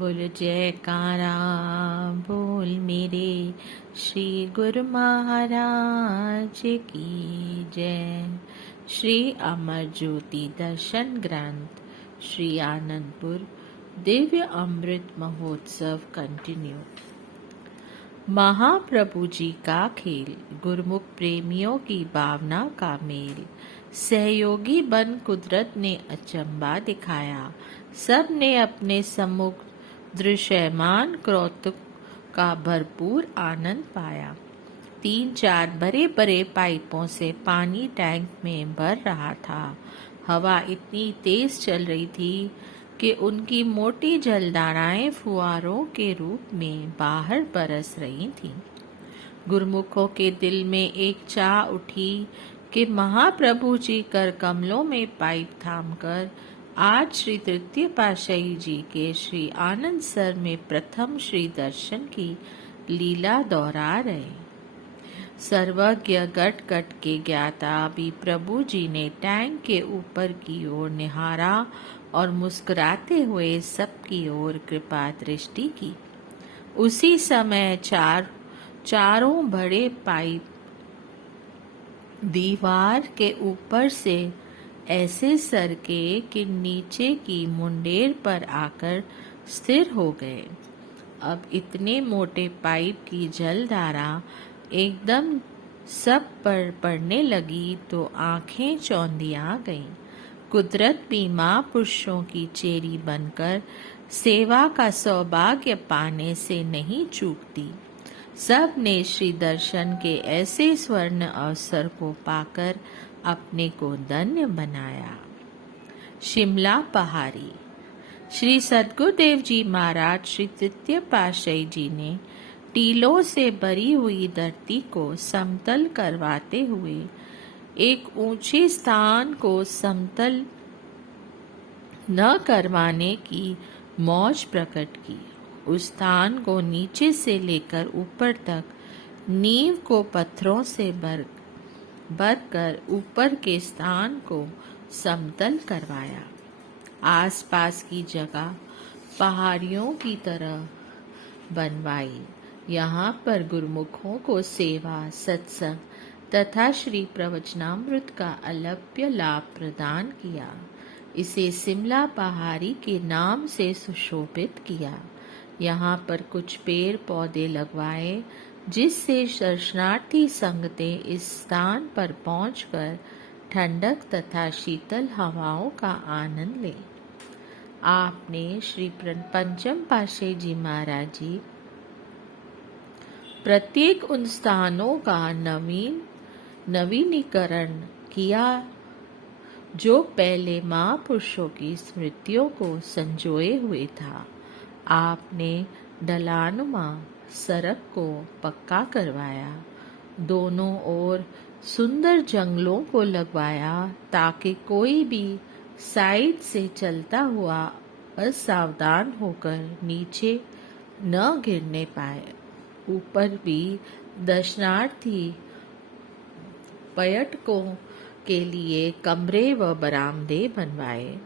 बोल जयकारा बोल मेरे श्री गुरु महाराज की जय। श्री अमर ज्योति दर्शन ग्रंथ श्री आनंदपुर दिव्य अमृत महोत्सव कंटिन्यूड। महाप्रभु जी का खेल, गुरुमुख प्रेमियों की भावना का मेल। सहयोगी बन कुदरत ने अचंबा दिखाया, सब ने अपने सम्मुख दृश्यमान कौतुक का भरपूर आनंद पाया। 3-4 बड़े बड़े पाइपों से पानी टैंक में भर रहा था। हवा इतनी तेज चल रही थी कि उनकी मोटी जलधाराएं फुहारों के रूप में बाहर बरस रही थीं। गुरुमुखों के दिल में एक चाह उठी कि महाप्रभु जी कर कमलों में पाइप थामकर आज श्री तृतीय पातशाही जी के श्री आनंद सर में प्रथम श्री दर्शन की लीला दोहरा रहे। सर्वज्ञ गट गट के ज्ञाता भी प्रभु जी ने टैंक के ऊपर की ओर निहारा और मुस्कुराते हुए सबकी ओर कृपा दृष्टि की। उसी समय चारों बड़े पाइप दीवार के ऊपर से ऐसे सरके कि नीचे की मुंडेर पर आकर स्थिर हो गए। अब इतने मोटे पाइप की जलधारा एकदम सब पर पड़ने लगी तो आंखें चौंधिया गईं। कुदरत भी महापुरुषों की चेरी बनकर सेवा का सौभाग्य पाने से नहीं चूकती। सब ने श्री दर्शन के ऐसे स्वर्ण अवसर को पाकर अपने को धन्य बनाया। शिमला पहाड़ी। श्री सद्गुरुदेव जी महाराज श्री तृतीय पातशाही जी ने टीलों से भरी हुई धरती को समतल करवाते हुए एक ऊंचे स्थान को समतल न करवाने की मौज प्रकट की। उस स्थान को नीचे से लेकर ऊपर तक नींव को पत्थरों से भरकर ऊपर के स्थान को समतल करवाया। आसपास की जगह पहाड़ियों की तरह बनवाई। यहाँ पर गुरुमुखों को सेवा, सत्संग तथा श्री प्रवचनामृत का अलभ्य लाभ प्रदान किया। इसे शिमला पहाड़ी के नाम से सुशोभित किया। यहाँ पर कुछ पेड़ पौधे लगवाए जिससे दर्शनार्थी संगतें इस स्थान पर पहुंचकर ठंडक तथा शीतल हवाओं का आनंद लें। आपने श्री पंचम पातशाही जी महाराज जी प्रत्येक उन स्थानों का नवीनीकरण किया जो पहले महापुरुषों की स्मृतियों को संजोए हुए था। आपने ढलानुमा सड़क को पक्का करवाया। दोनों ओर सुंदर जंगलों को लगवाया ताकि कोई भी साइड से चलता हुआ असावधान होकर नीचे न गिरने पाए। ऊपर भी दर्शनार्थी पर्यटकों के लिए कमरे व बरामदे बनवाए।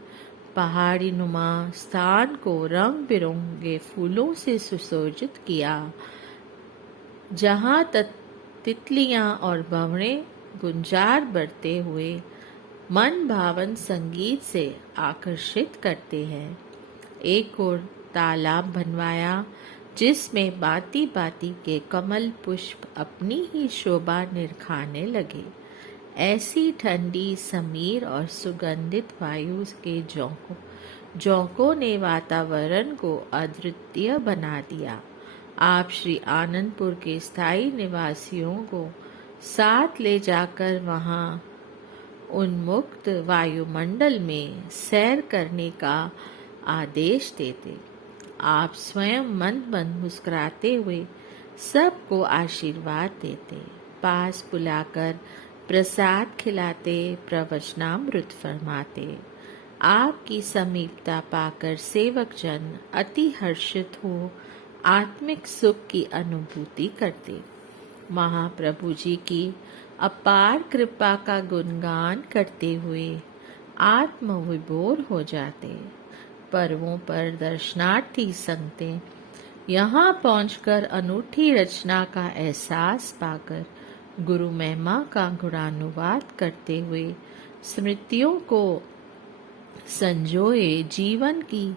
पहाड़ी नुमा स्थान को रंग बिरंगे फूलों से सुसज्जित किया, जहाँ तितलियां और भंवरे गुंजार बढ़ते हुए मन भावन संगीत से आकर्षित करते हैं। एक और तालाब बनवाया जिसमें बाती बाती के कमल पुष्प अपनी ही शोभा निखारने लगे। ऐसी ठंडी समीर और सुगंधित वायु के झोंकों ने वातावरण को अद्वितीय बना दिया। आप श्री आनंदपुर के स्थायी निवासियों को साथ ले जाकर वहां उन्मुक्त वायुमंडल में सैर करने का आदेश देते। आप स्वयं मंद मंद मुस्कुराते हुए सबको आशीर्वाद देते, पास बुलाकर प्रसाद खिलाते, प्रवचनामृत फरमाते। आपकी समीपता पाकर सेवक जन अति हर्षित हो आत्मिक सुख की अनुभूति करते। महाप्रभु जी की अपार कृपा का गुणगान करते हुए आत्मविभोर हो जाते। पर्वों पर दर्शनार्थी संगतें यहाँ पहुंचकर अनूठी रचना का एहसास पाकर गुरु महिमा का गुणानुवाद करते हुए स्मृतियों को संजोए जीवन की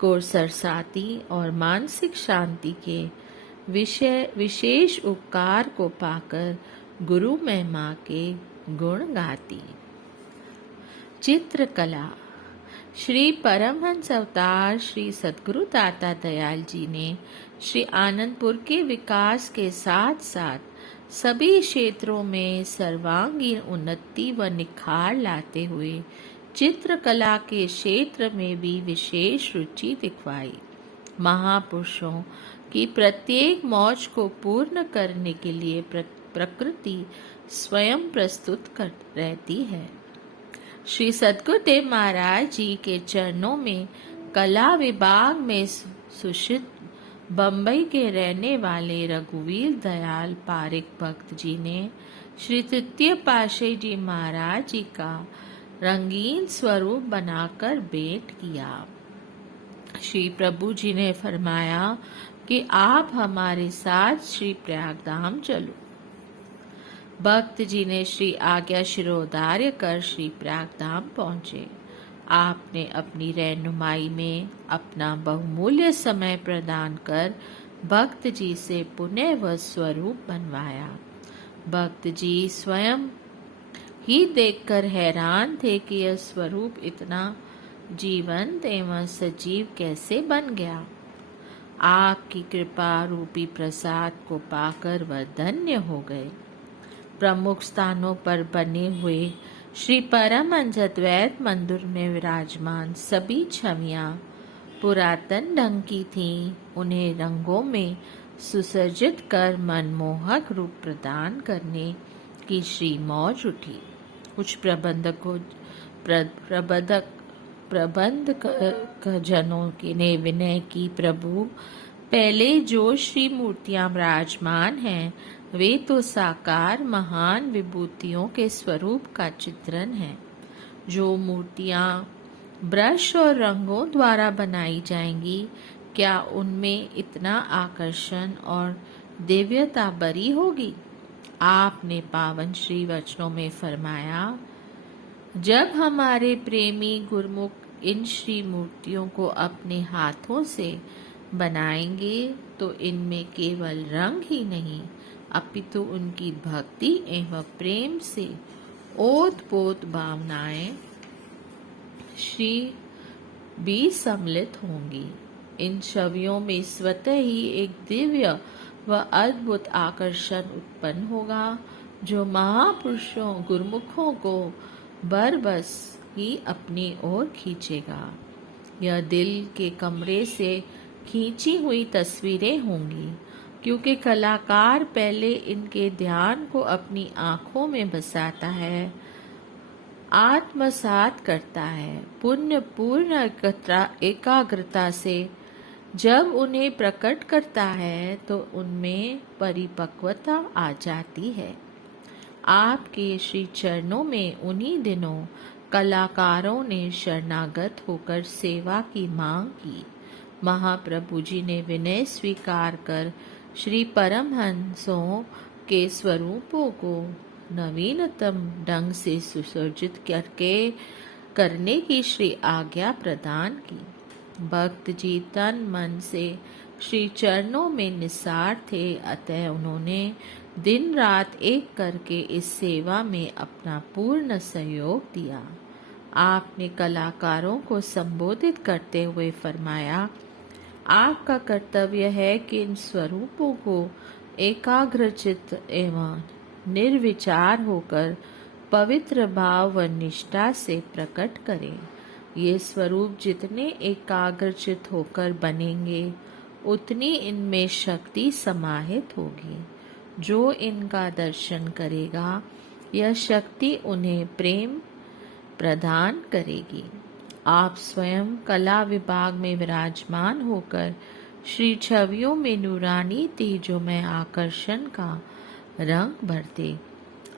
को सरसाती और मानसिक शांति के विशेष उपकार को पाकर गुरु महिमा के गुण गाती। चित्रकला। श्री परमहंस अवतार श्री सद्गुरु दाता दयाल जी ने श्री आनंदपुर के विकास के साथ साथ सभी क्षेत्रों में सर्वांगीण उन्नति व निखार लाते हुए चित्रकला के क्षेत्र में भी विशेष रुचि दिखवाई। महापुरुषों की प्रत्येक मौज को पूर्ण करने के लिए प्रकृति स्वयं प्रस्तुत कर रहती है। श्री सद्गुरुदेव महाराज जी के चरणों में कला विभाग में सुशित बम्बई के रहने वाले रघुवीर दयाल पारिक भक्त जी ने श्री तृतीय पातशाही जी महाराज जी का रंगीन स्वरूप बनाकर भेंट किया। श्री प्रभु जी ने फरमाया कि आप हमारे साथ श्री प्रयागधाम चलो। भक्त जी ने श्री आज्ञा शिरोधार्य कर श्री प्रयागधाम पहुँचे। आपने अपनी रहनुमाई में अपना बहुमूल्य समय प्रदान कर भक्त जी से पुनः वह स्वरूप बनवाया। भक्त जी स्वयं ही देखकर हैरान थे कि यह स्वरूप इतना जीवंत एवं सजीव कैसे बन गया। आपकी कृपा रूपी प्रसाद को पाकर वह धन्य हो गए। प्रमुख स्थानों पर बने हुए श्री परमहंस अद्वैत मंदिर में विराजमान सभी छवियां पुरातन ढंग की थीं। उन्हें रंगों में सुसज्जित कर मनमोहक रूप प्रदान करने की श्री मौज उठी। कुछ प्रबंधक जनों ने विनय की, प्रभु पहले जो श्री मूर्तियां विराजमान हैं वे तो साकार महान विभूतियों के स्वरूप का चित्रण है। जो मूर्तियां ब्रश और रंगों द्वारा बनाई जाएंगी, क्या उनमें इतना आकर्षण और दिव्यता बरी होगी? आपने पावन श्री वचनों में फरमाया, जब हमारे प्रेमी गुरमुख इन श्री मूर्तियों को अपने हाथों से बनाएंगे तो इनमें केवल रंग ही नहीं अपितु उनकी भक्ति एवं प्रेम से ओतप्रोत भावनाएं श्री भी सम्मिलित होंगी। इन छवियों में स्वतः ही एक दिव्य व अद्भुत आकर्षण उत्पन्न होगा जो महापुरुषों गुरुमुखों को बरबस ही अपनी ओर खींचेगा। यह दिल के कमरे से खींची हुई तस्वीरें होंगी, क्योंकि कलाकार पहले इनके ध्यान को अपनी आंखों में बसाता है, आत्मसात करता है। पुण्य पूर्ण एकाग्रता से जब उन्हें प्रकट करता है तो उनमें परिपक्वता आ जाती है। आपके श्री चरणों में उन्हीं दिनों कलाकारों ने शरणागत होकर सेवा की मांग की। महाप्रभु जी ने विनय स्वीकार कर श्री परमहंसों के स्वरूपों को नवीनतम ढंग से सुसज्जित करने की श्री आज्ञा प्रदान की। भक्त जी तन मन से श्री चरणों में निसार थे, अतः उन्होंने दिन रात एक करके इस सेवा में अपना पूर्ण सहयोग दिया। आपने कलाकारों को संबोधित करते हुए फरमाया, आपका कर्तव्य है कि इन स्वरूपों को एकाग्रचित्त एवं निर्विचार होकर पवित्र भाव व निष्ठा से प्रकट करें। ये स्वरूप जितने एकाग्रचित्त होकर बनेंगे उतनी इनमें शक्ति समाहित होगी। जो इनका दर्शन करेगा यह शक्ति उन्हें प्रेम प्रदान करेगी। आप स्वयं कला विभाग में विराजमान होकर श्री छवियों में नूरानी तेजों में आकर्षण का रंग भरते।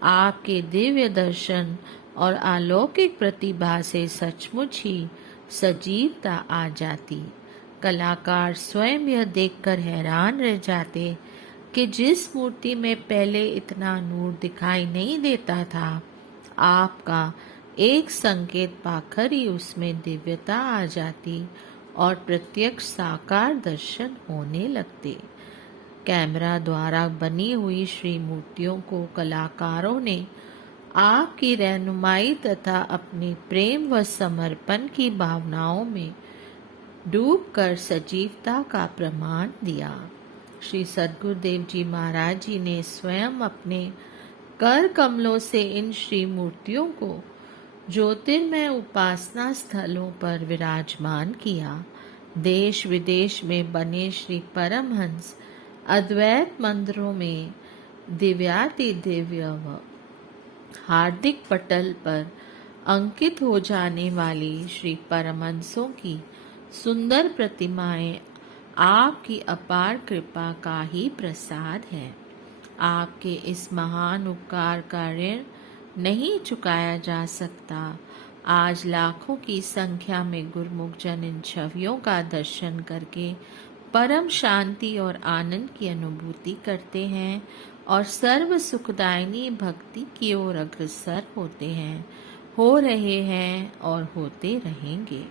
आपके दिव्य दर्शन और अलौकिक प्रतिभा से सचमुच ही सजीवता आ जाती। कलाकार स्वयं यह देखकर हैरान रह जाते कि जिस मूर्ति में पहले इतना नूर दिखाई नहीं देता था, आपका एक संकेत पाकर ही उसमें दिव्यता आ जाती और प्रत्यक्ष साकार दर्शन होने लगते। कैमरा द्वारा बनी हुई श्री मूर्तियों को कलाकारों ने आपकी रहनुमाई तथा अपनी प्रेम व समर्पण की भावनाओं में डूबकर सजीवता का प्रमाण दिया। श्री सद्गुरुदेव जी महाराज जी ने स्वयं अपने कर कमलों से इन श्री मूर्तियों को ज्योतिर्मय उपासना स्थलों पर विराजमान किया। देश विदेश में बने श्री परमहंस अद्वैत मंदिरों में दिव्याति दिव्य व हार्दिक पटल पर अंकित हो जाने वाली श्री परमहंसों की सुंदर प्रतिमाएं आपकी अपार कृपा का ही प्रसाद है। आपके इस महान उपकार का ऋण नहीं चुकाया जा सकता। आज लाखों की संख्या में गुरुमुख जन इन छवियों का दर्शन करके परम शांति और आनंद की अनुभूति करते हैं और सर्व सुखदायिनी भक्ति की ओर अग्रसर होते हैं, हो रहे हैं और होते रहेंगे।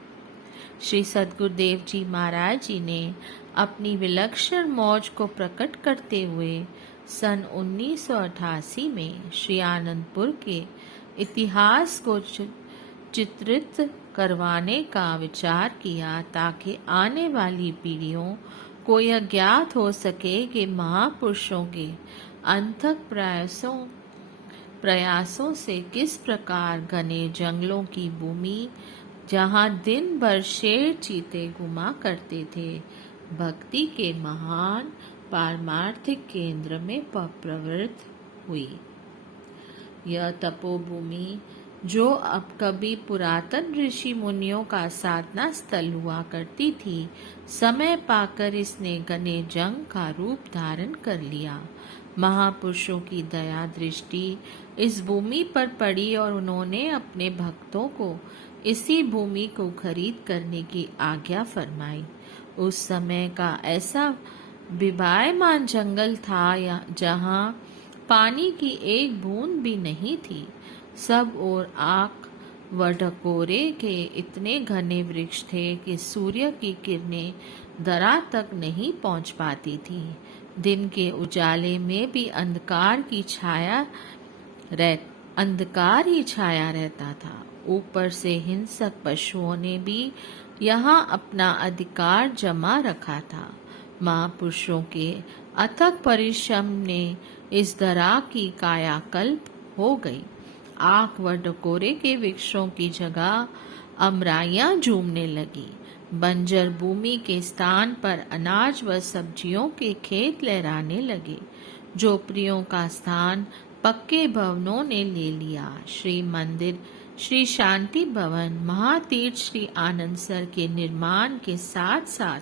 श्री सद्गुरुदेव जी महाराज जी ने अपनी विलक्षण मौज को प्रकट करते हुए सन 1988 में श्री आनंदपुर के इतिहास को चित्रित करवाने का विचार किया ताकि आने वाली पीढ़ियों को यह ज्ञात हो सके कि महापुरुषों के अथक प्रयासों से किस प्रकार घने जंगलों की भूमि, जहाँ दिन भर शेर चीते घुमा करते थे, भक्ति के महान पारमार्थिक केंद्र में प्रवृत्त हुई। यह तपोभूमि जो अब कभी पुरातन ऋषि मुनियों का साधना स्थल हुआ करती थी, समय पाकर इसने घने जंग का रूप धारण कर लिया। महापुरुषों की दया दृष्टि इस भूमि पर पड़ी और उन्होंने अपने भक्तों को इसी भूमि को खरीद करने की आज्ञा फरमाई। उस समय का ऐसा विभायमान जंगल था जहाँ पानी की एक बूंद भी नहीं थी। सब ओर आग व ढकोरे के इतने घने वृक्ष थे कि सूर्य की किरणें दरा तक नहीं पहुंच पाती थी। दिन के उजाले में भी अंधकार ही छाया रहता था। ऊपर से हिंसक पशुओं ने भी यहाँ अपना अधिकार जमा रखा था। महापुरुषों के अथक परिश्रम ने इस दरा की कायाकल्प हो गई। आग व डकोरे के वृक्षों की जगह अमराइयां झूमने लगी। बंजर भूमि के स्थान पर अनाज व सब्जियों के खेत लहराने लगे। झोपड़ियों का स्थान पक्के भवनों ने ले लिया। श्री मंदिर, श्री शांति भवन, महातीर्थ श्री आनंदसर के निर्माण के साथ साथ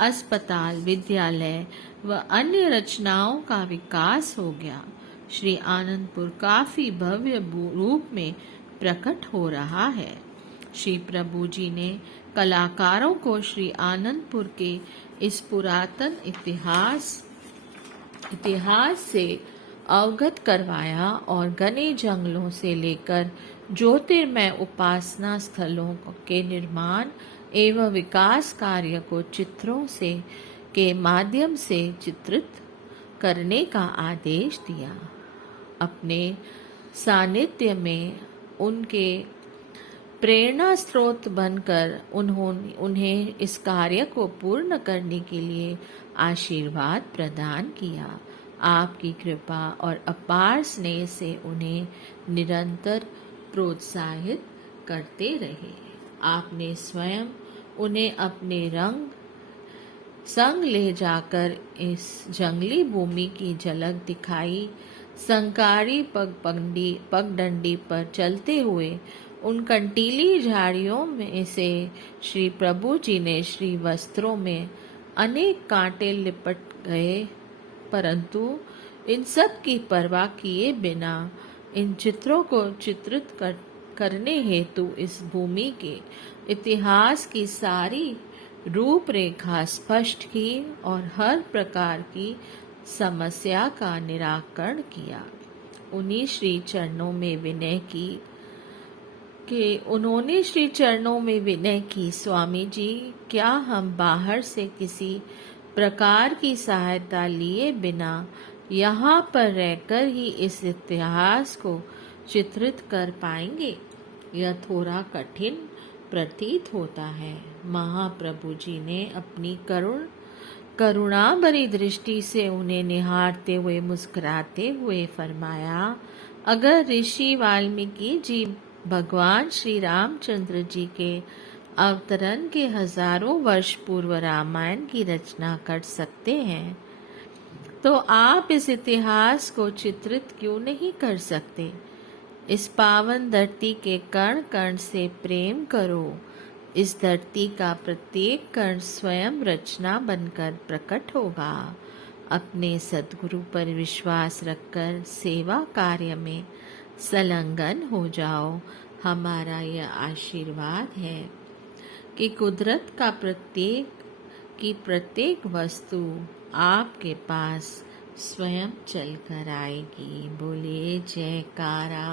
अस्पताल, विद्यालय व अन्य रचनाओं का विकास हो गया। श्री आनंदपुर काफी भव्य रूप में प्रकट हो रहा है। श्री प्रभु जी ने कलाकारों को श्री आनंदपुर के इस पुरातन इतिहास से अवगत करवाया और घने जंगलों से लेकर ज्योतिर्मय उपासना स्थलों के निर्माण एवं विकास कार्य को चित्रों के माध्यम से चित्रित करने का आदेश दिया। अपने सानिध्य में उनके प्रेरणा स्रोत बनकर उन्हें इस कार्य को पूर्ण करने के लिए आशीर्वाद प्रदान किया। आपकी कृपा और अपार स्नेह से उन्हें निरंतर प्रोत्साहित करते रहे। आपने स्वयं उन्हें अपने संग ले जाकर इस जंगली भूमि की झलक दिखाई। संकारी पगडंडी पर चलते हुए उन कंटीली झाड़ियों में से श्री प्रभु जी ने श्री वस्त्रों में अनेक कांटे लिपट गए, परंतु इन सब की परवाह किए बिना इन चित्रों को चित्रित करने हेतु इस भूमि के इतिहास की सारी रूपरेखा स्पष्ट की और हर प्रकार की समस्या का निराकरण किया। उन्हीं श्री चरणों में विनय की उन्होंने श्री चरणों में विनय की, स्वामी जी, क्या हम बाहर से किसी प्रकार की सहायता लिए बिना यहाँ पर रहकर ही इस इतिहास को चित्रित कर पाएंगे? यह थोड़ा कठिन प्रतीत होता है। महाप्रभु जी ने अपनी करुणा भरी दृष्टि से उन्हें निहारते हुए मुस्कुराते हुए फरमाया, अगर ऋषि वाल्मीकि जी भगवान श्री रामचंद्र जी के अवतरण के हजारों वर्ष पूर्व रामायण की रचना कर सकते हैं, तो आप इस इतिहास को चित्रित क्यों नहीं कर सकते? इस पावन धरती के कण कण से प्रेम करो। इस धरती का प्रत्येक कण स्वयं रचना बनकर प्रकट होगा। अपने सद्गुरु पर विश्वास रखकर सेवा कार्य में संलग्न हो जाओ। हमारा यह आशीर्वाद है कि कुदरत का प्रत्येक वस्तु आपके पास स्वयं चल कर आएगी। बोले जयकारा,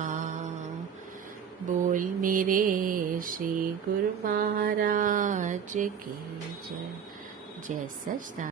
बोल मेरे श्री गुरु महाराज की जय। जय सच्चिदानंद।